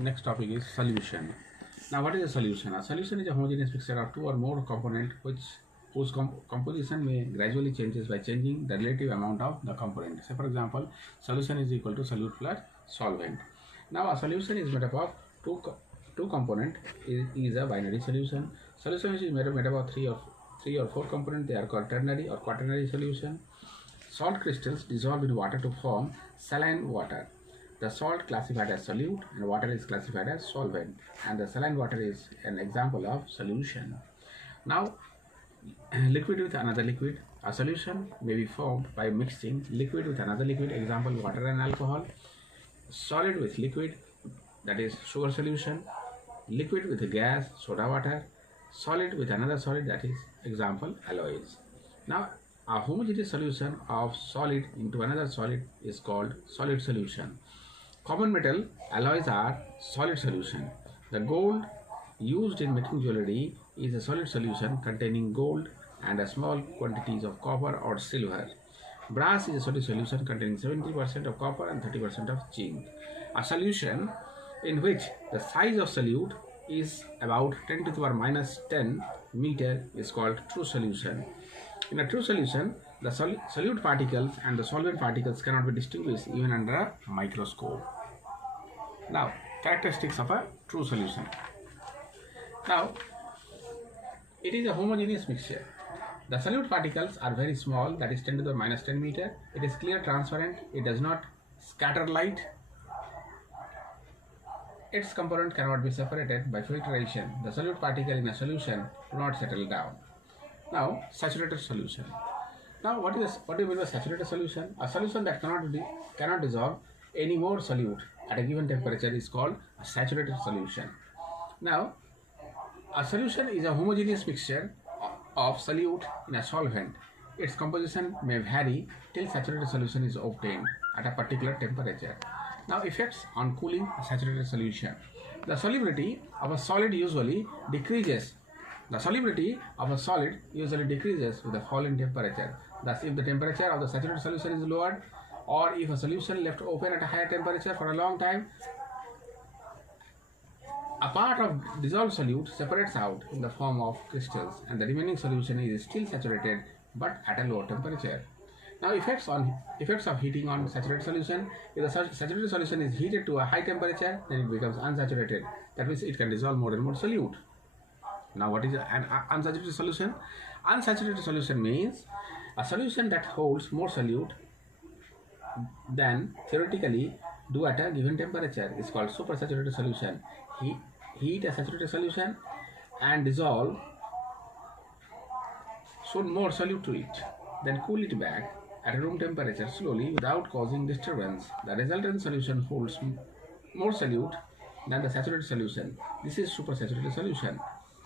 Next topic is solution. Now, what is a solution? A solution is a homogeneous mixture of two or more components whose composition may gradually changes by changing the relative amount of the component. Say, for example, solution is equal to solute plus solvent. Now, a solution is made up of two component is a binary solution. Solution is made up of three or four components. They are called ternary or quaternary solution. Salt crystals dissolve in water to form saline water. The salt classified as solute and water is classified as solvent, and the saline water is an example of solution. Now, liquid with another liquid. A solution may be formed by mixing liquid with another liquid, example water and alcohol. Solid with liquid, that is sugar solution. Liquid with a gas, soda water. Solid with another solid, that is example alloys. Now, a homogeneous solution of solid into another solid is called solid solution. Common metal alloys are solid solution. The gold used in making jewelry is a solid solution containing gold and a small quantities of copper or silver. Brass is a solid solution containing 70% of copper and 30% of zinc. A solution in which the size of solute is about 10 to the power minus 10 meter is called true solution. In a true solution, the solute particles and the solvent particles cannot be distinguished even under a microscope. Now, characteristics of a true solution. Now, it is a homogeneous mixture. The solute particles are very small, that is 10 to the minus 10 meter. It is clear, transparent. It does not scatter light. Its component cannot be separated by filtration. The solute particle in a solution do not settle down. Now, saturated solution. Now, what do you mean by saturated solution? A solution that cannot dissolve any more solute at a given temperature is called a saturated solution. Now, a solution is a homogeneous mixture of solute in a solvent. Its composition may vary till saturated solution is obtained at a particular temperature. Now, effects on cooling a saturated solution. The solubility of a solid usually decreases. The solubility of a solid usually decreases with the fall in temperature. Thus, if the temperature of the saturated solution is lowered, or if a solution left open at a higher temperature for a long time, a part of dissolved solute separates out in the form of crystals, and the remaining solution is still saturated but at a lower temperature. Now, effects of heating on saturated solution. If the saturated solution is heated to a high temperature, then it becomes unsaturated. That means it can dissolve more and more solute. Now, what is an unsaturated solution? Unsaturated solution means a solution that holds more solute than theoretically do at a given temperature is called supersaturated solution. Heat a saturated solution and dissolve more solute to it, then cool it back at a room temperature slowly without causing disturbance. The resultant solution holds more solute than the saturated solution. This is supersaturated solution.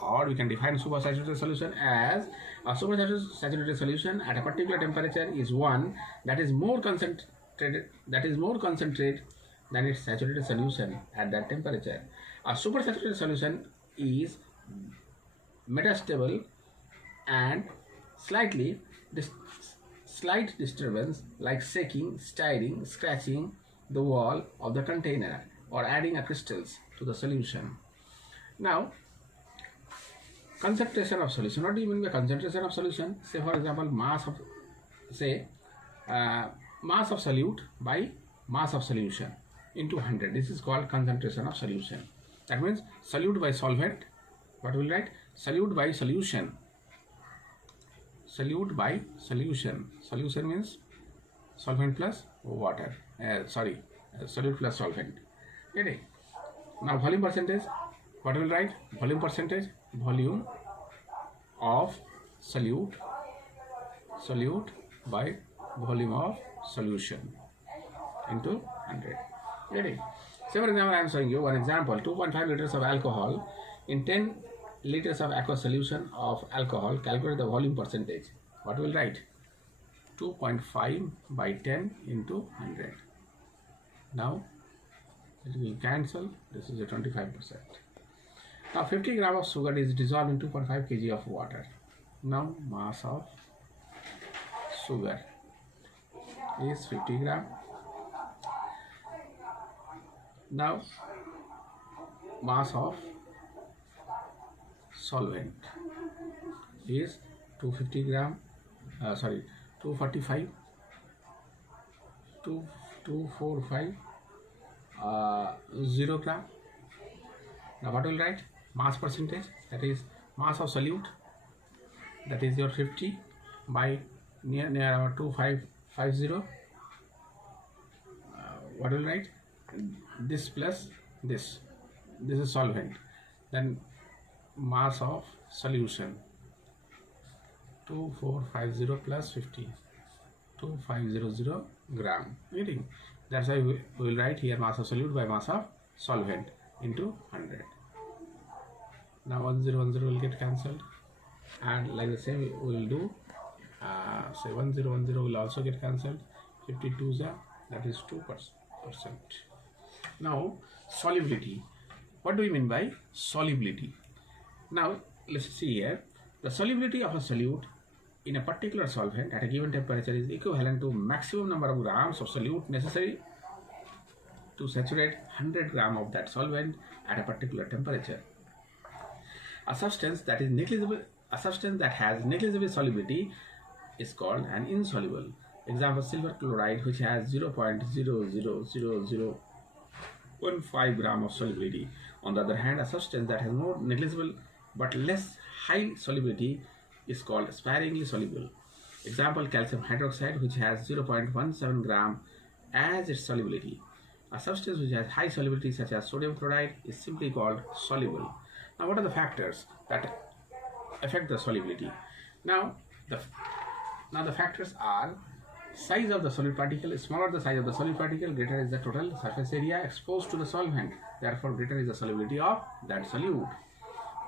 Or we can define supersaturated solution as a supersaturated solution at a particular temperature is one that is more concentrated than its saturated solution at that temperature. A supersaturated solution is metastable and slight disturbance like shaking, stirring, scratching the wall of the container or adding a crystals to the solution. Now, concentration of solution. What do you mean by concentration of solution? Say, for example, mass of solute by mass of solution into 100. This is called concentration of solution. That means solute by solvent. What will write? Solute by solution. Solute by solution. Solution means solvent plus water. Solute plus solvent. Okay. Now, volume percentage. What will write? Volume percentage. Volume of solute by volume of solution into 100. Ready? Say, for example, I am showing you one example. 2.5 liters of alcohol in 10 liters of aqueous solution of alcohol. Calculate the volume percentage. What will write? 2.5 by 10 into 100. Now, it will cancel. This is a 25%. Now, 50 gram of sugar is dissolved in 2.5 kg of water. Now, mass of sugar is 50 gram. Now, mass of solvent is 250 gram, 245, 245, 0 gram. Now what will write? Mass percentage, that is mass of solute, that is your 50 by near about 2550. What will write? This plus this is solvent. Then mass of solution 2450 plus 50, 2500 gram. Getting? That's why we will write here mass of solute by mass of solvent into 100. Now 1010 will get cancelled, and like the same we will do. Say 1010 will also get cancelled. 52 that is 2%. Now solubility. What do we mean by solubility? Now let's see here. The solubility of a solute in a particular solvent at a given temperature is equivalent to maximum number of grams of solute necessary to saturate 100 gram of that solvent at a particular temperature. A substance that has negligible solubility is called an insoluble. Example, silver chloride, which has 0.00015 gram of solubility. On the other hand, a substance that has more negligible but less high solubility is called sparingly soluble. Example, calcium hydroxide, which has 0.17 gram as its solubility. A substance which has high solubility, such as sodium chloride, is simply called soluble. Now, what are the factors that affect the solubility? Now the factors are: size of the solid particle. Smaller the size of the solid particle, greater is the total surface area exposed to the solvent. Therefore, greater is the solubility of that solute.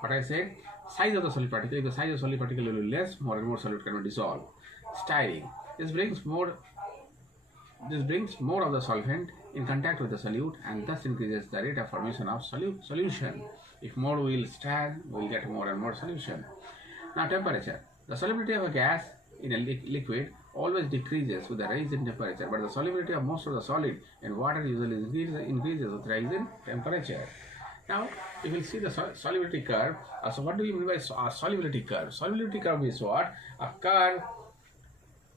What I said, size of the solid particle. If the size of the solid particle will be less, more and more solute can be dissolved. Stirring. This brings more of the solvent in contact with the solute, and thus increases the rate of formation of solution. If more will stir, we will get more and more solution. Now temperature. The solubility of a gas in a liquid always decreases with the rise in temperature, but the solubility of most of the solid in water usually increases with rise in temperature. Now, if we see the solubility curve, so what do you mean by solubility curve? Solubility curve is what?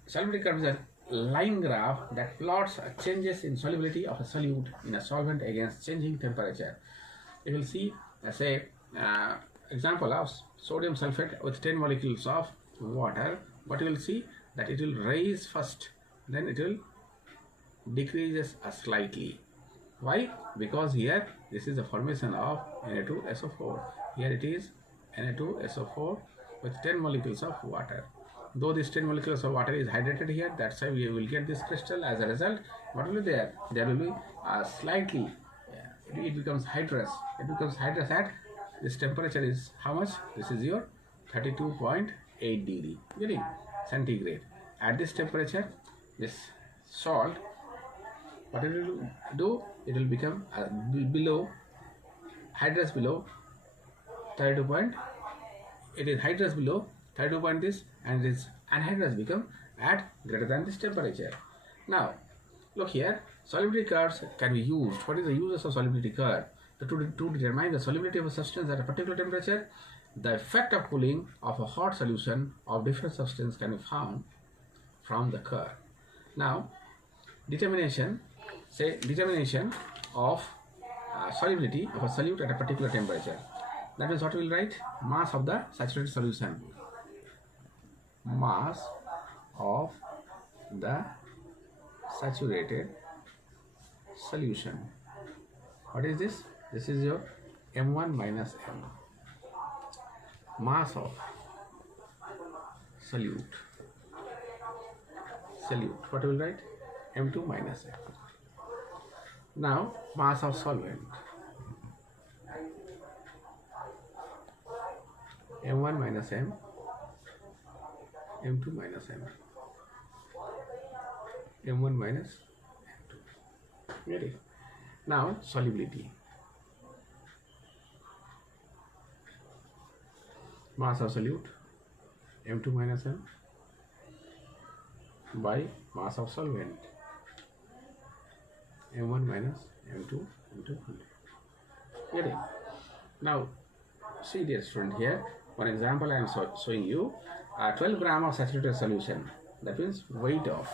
Solubility curve is a line graph that plots changes in solubility of a solute in a solvent against changing temperature. You will see, say, example of sodium sulfate with 10 molecules of water. But you will see that it will rise first, then it will decreases slightly. Why? Because here this is the formation of Na2SO4. Here it is Na2SO4 with 10 molecules of water. Though this 10 molecules of water is hydrated here, that's why we will get this crystal. As a result, what will be there? There will be slightly, it becomes hydrous. It becomes hydrous at this temperature is how much? This is your 32.8 degree, getting centigrade. At this temperature, this salt, what it will do? It will become below, hydrous below 32 point. It is hydrous below 32 point this, and this anhydrous become at greater than this temperature. Now, look here, solubility curves can be used. What is the uses of solubility curve? To determine the solubility of a substance at a particular temperature, the effect of cooling of a hot solution of different substance can be found from the curve. Now, determination of solubility of a solute at a particular temperature. That means what we will write? Mass of the saturated solution. Mass of the saturated solution. What is this? This is your M1 minus M. Mass of solute. What we will write? M2 minus M. Now, mass of solvent. M1 minus M. M2 minus M. M1 minus M2. Ready? Now, solubility. Mass of solute, M2 minus M, by mass of solvent, M1 minus M2 into 100. Get it? Now, see dear student here, for example I am showing you 12 gram of saturated solution, that means weight of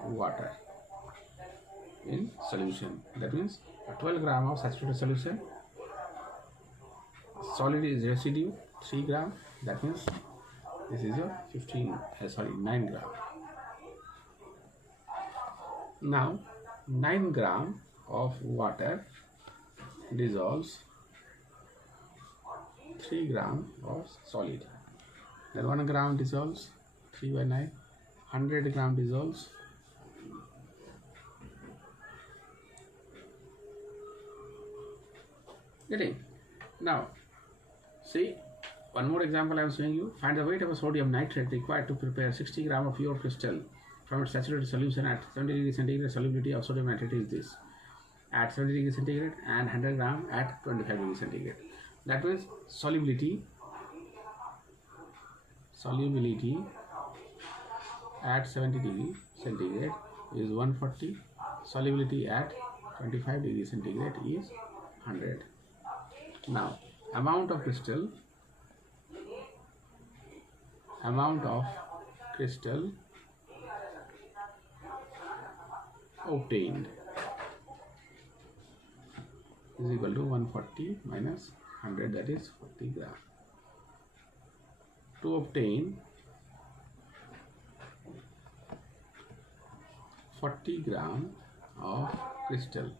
water in solution, that means 12 gram of saturated solution, solid is residue 3 gram, that means this is your 9 gram. Now 9 gram of water dissolves 3 gram of solid, then 1 gram dissolves 3 by 9, 100 gram dissolves getting. Now see one more example I am showing you. Find the weight of a sodium nitrate required to prepare 60 gram of pure crystal from its saturated solution at 70 degrees centigrade. Solubility of sodium nitrate is this at 70 degrees centigrade and 100 gram at 25 degrees centigrade. That means solubility at 70 degrees centigrade is 140. Solubility at 25 degrees centigrade is 100. Now amount of crystal obtained is equal to 140 minus 100, that is 40 gram. To obtain 40 gram of crystal,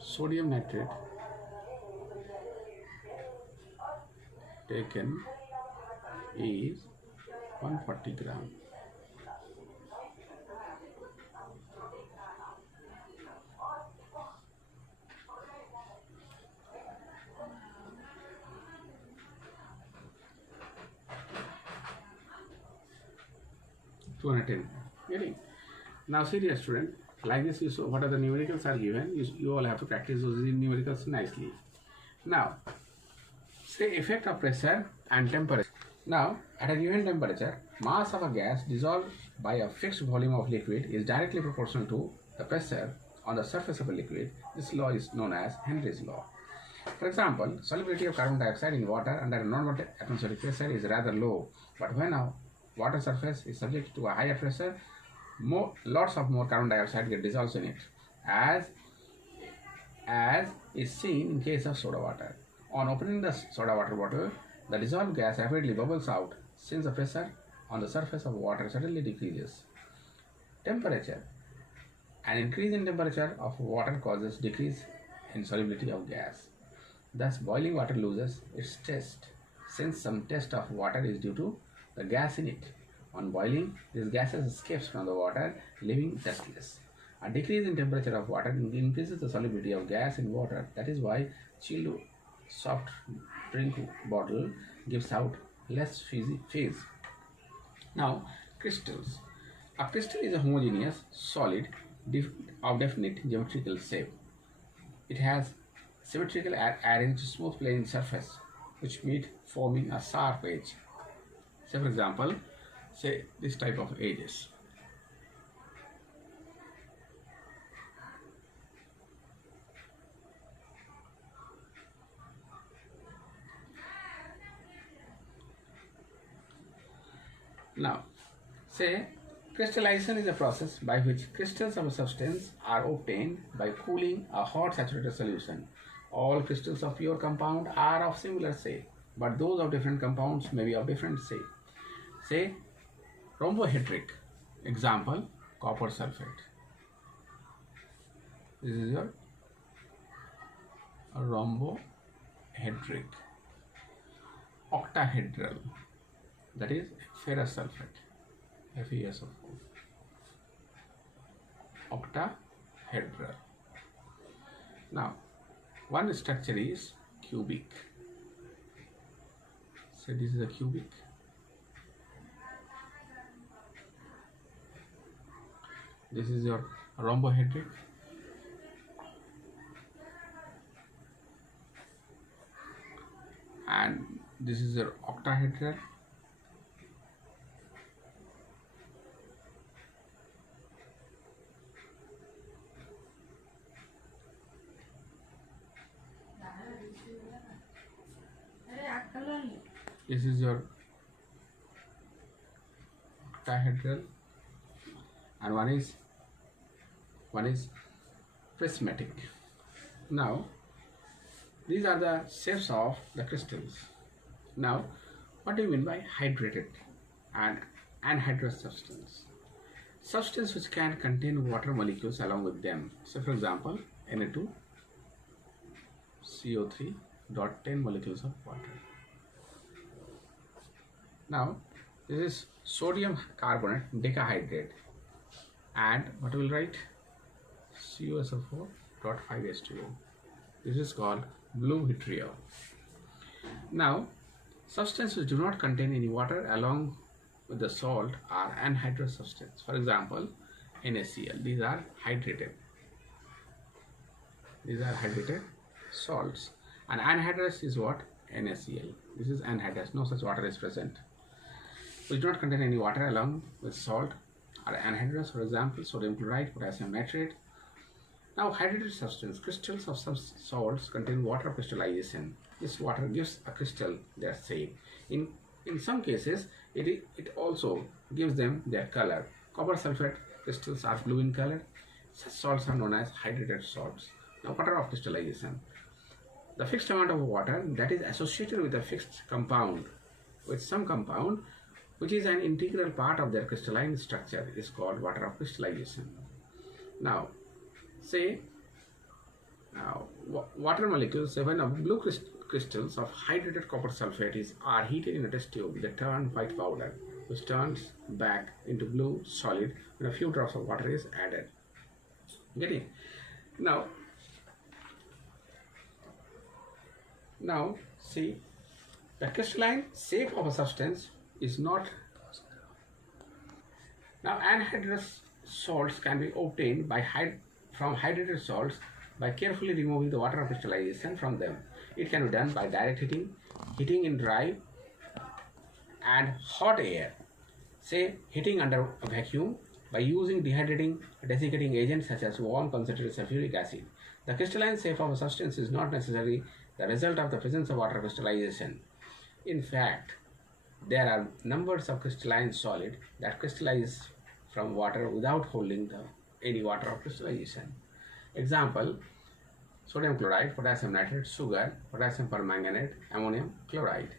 sodium nitrate taken is 140 gram. Getting. Now see dear student, like this you saw what are the numericals are given, you all have to practice those numericals nicely. Now say effect of pressure and temperature. Now at a given temperature, mass of a gas dissolved by a fixed volume of liquid is directly proportional to the pressure on the surface of a liquid. This law is known as Henry's law. For example, solubility of carbon dioxide in water under a normal atmospheric pressure is rather low, but when a water surface is subject to a higher pressure, lots of more carbon dioxide get dissolved in it, as is seen in case of soda water. On opening the soda water bottle, the dissolved gas rapidly bubbles out since the pressure on the surface of water suddenly decreases. Temperature. An increase in temperature of water causes decrease in solubility of gas. Thus, boiling water loses its taste, since some taste of water is due to the gas in it. On boiling, this gas escapes from the water, leaving tasteless. A decrease in temperature of water increases the solubility of gas in water. That is why chilled soft drink bottle gives out less fizz. Now, crystals. A crystal is a homogeneous solid of definite geometrical shape. It has symmetrical arranged smooth plane surface which meet forming a sharp edge. Say for example, say this type of edges. Now, say crystallization is a process by which crystals of a substance are obtained by cooling a hot saturated solution. All crystals of pure compound are of similar shape, but those of different compounds may be of different shape. Say rhombohedric. Example, copper sulfate. This is your rhombohedric. Octahedral, that is ferrous sulfate, FeSO4. Octahedral. Now, one structure is cubic. So this is a cubic. This is your rhombohedric. And this is your octahedral. This is your dihedral, and one is prismatic. Now these are the shapes of the crystals. Now what do you mean by hydrated and anhydrous substance? Substance which can contain water molecules along with them. So for example, Na2, CO3 dot 10 molecules of water. Now this is sodium carbonate decahydrate, and what we will write, CuSO4 dot 5H2O. This is called blue vitriol. Now substances which do not contain any water along with the salt are anhydrous substances. For example, NaCl. These are hydrated. These are hydrated salts. And anhydrous is what? NaCl. This is anhydrous. No such water is present. Which do not contain any water along with salt are anhydrous. For example, sodium chloride, potassium nitrate. Now, hydrated substance, crystals of some salts contain water crystallization. This water gives a crystal their shape. In some cases, it also gives them their color. Copper sulfate crystals are blue in color. Such salts are known as hydrated salts. Now, water of crystallization. The fixed amount of water that is associated with a fixed compound, with some compound, which is an integral part of their crystalline structure, is called water of crystallization. Now, say water molecules, when a blue crystals of hydrated copper sulfate are heated in a test tube, they turn white powder, which turns back into blue solid when a few drops of water is added. Getting? Now see, the crystalline shape of a substance is not. Now anhydrous salts can be obtained from hydrated salts by carefully removing the water of crystallization from them. It can be done by direct heating in dry and hot air, say heating under a vacuum, by using dehydrating desiccating agents such as warm concentrated sulfuric acid. The crystalline shape of a substance is not necessarily the result of the presence of water crystallization. In fact, there are numbers of crystalline solid that crystallize from water without holding any water of crystallization. Example, sodium chloride, potassium nitrate, sugar, potassium permanganate, ammonium chloride.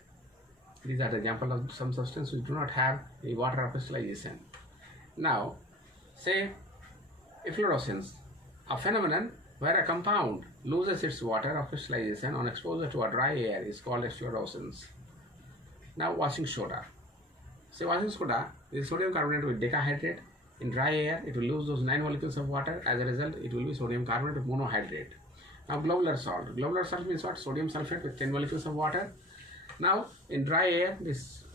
These are the examples of some substances which do not have any water of crystallization. Now, say efflorescence, a phenomenon where a compound loses its water of crystallization on exposure to a dry air, is called efflorescence. Now, washing soda. Say washing soda is sodium carbonate with decahydrate. In dry air, it will lose those 9 molecules of water. As a result, it will be sodium carbonate with monohydrate. Now, globular salt. Globular salt means what? Sodium sulfate with 10 molecules of water. Now, in dry air, this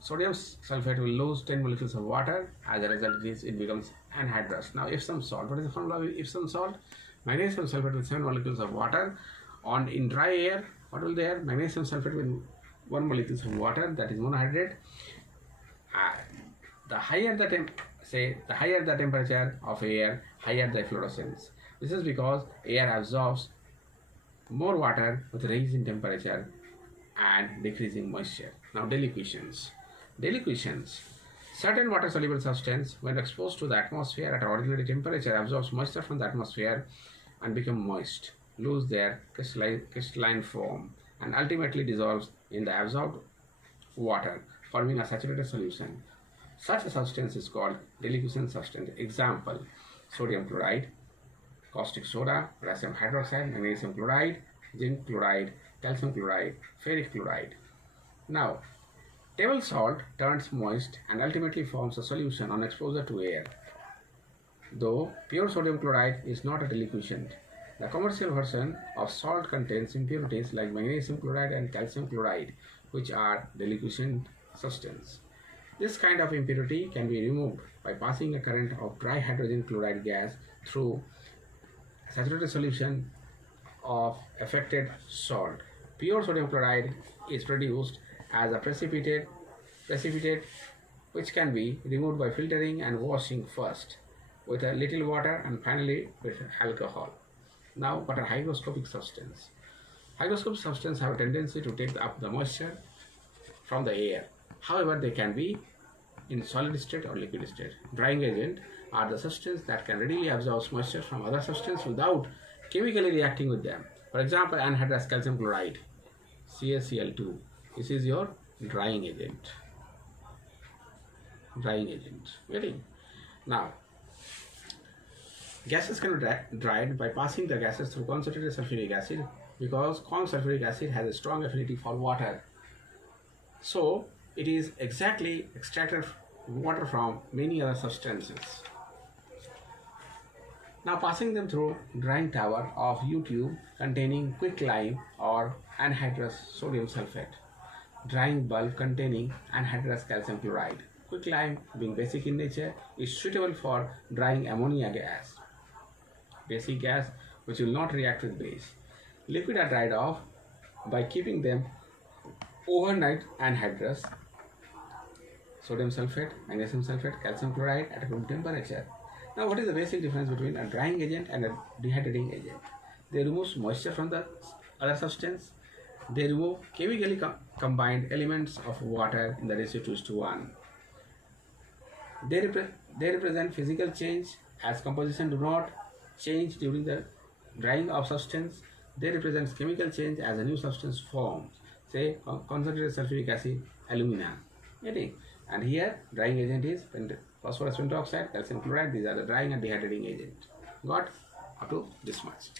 sodium sulfate will lose 10 molecules of water. As a result, it becomes anhydrous. Now, Epsom salt. What is the formula of Epsom salt? Magnesium sulfate with 7 molecules of water. In dry air, what will there? Magnesium sulfate with 1 molecule of water, that is monohydrate. The higher the temperature of air, higher the efflorescence. This is because air absorbs more water with rise in temperature and decreasing moisture. Now, deliquescence. Certain water-soluble substance, when exposed to the atmosphere at ordinary temperature, absorbs moisture from the atmosphere and become moist, lose their crystalline form, and ultimately dissolves in the absorbed water, forming a saturated solution. Such a substance is called deliquescent substance. Example, sodium chloride, caustic soda, potassium hydroxide, magnesium chloride, zinc chloride, calcium chloride, ferric chloride. Now, table salt turns moist and ultimately forms a solution on exposure to air. Though pure sodium chloride is not a deliquescent, the commercial version of salt contains impurities like magnesium chloride and calcium chloride, which are deliquescent substances. This kind of impurity can be removed by passing a current of dry hydrogen chloride gas through a saturated solution of affected salt. Pure sodium chloride is produced as a precipitate which can be removed by filtering and washing first with a little water and finally with alcohol. Now, what are hygroscopic substances? Hygroscopic substances have a tendency to take up the moisture from the air. However, they can be in solid state or liquid state. Drying agent are the substances that can readily absorb moisture from other substances without chemically reacting with them. For example, anhydrous calcium chloride, CaCl2. This is your drying agent. Drying agent. Getting? Now, gases can be dried by passing the gases through concentrated sulfuric acid, because sulfuric acid has a strong affinity for water. So it is exactly extracted water from many other substances. Now passing them through drying tower of U-tube containing quicklime or anhydrous sodium sulfate. Drying bulb containing anhydrous calcium chloride. Quicklime, being basic in nature, is suitable for drying ammonia gas, basic gas which will not react with base. Liquid are dried off by keeping them overnight anhydrous sodium sulfate, magnesium sulfate, calcium chloride at room temperature. Now, what is the basic difference between a drying agent and a dehydrating agent? They remove moisture from the other substance. They remove chemically combined elements of water in the ratio 2:1. They represent physical change, as composition do not change during the drying of substance. They represent chemical change as a new substance forms, say concentrated sulfuric acid, alumina. Getting? And here drying agent is phosphorus pentoxide, calcium chloride. These are the drying and dehydrating agent. Got up to this much.